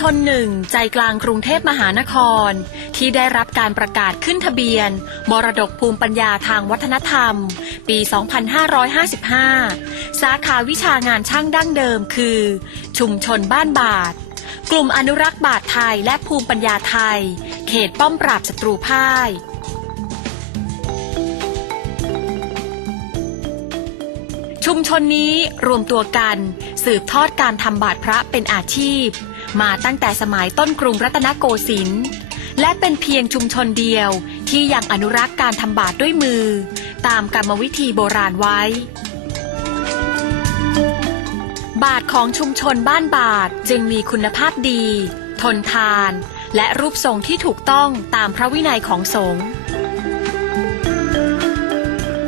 ชนหนึ่งใจกลางกรุงเทพมหานคร ที่ได้รับการประกาศขึ้นทะเบียนมรดกภูมิปัญญาทางวัฒนธรรม ปี 2555 สาขาวิชางานช่างดั้งเดิมคือ ชุมชนบ้านบาท กลุ่มอนุรักษ์บาทไทยและภูมิปัญญาไทย เขตป้อมปราบศัตรูพ่าย ชุมชนนี้รวมตัวกันสืบทอดการทำบาตรพระเป็นอาชีพ มาตั้งแต่สมัยต้นกรุงรัตนโกสินทร์และเป็นเพียงชุมชนเดียวที่ยังอนุรักษ์การทำบาตรด้วยมือ ตามกรรมวิธีโบราณไว้ บาทของชุมชนบ้านบาทจึงมีคุณภาพดี ทนทาน และรูปทรงที่ถูกต้องตามพระวินัยของสงฆ์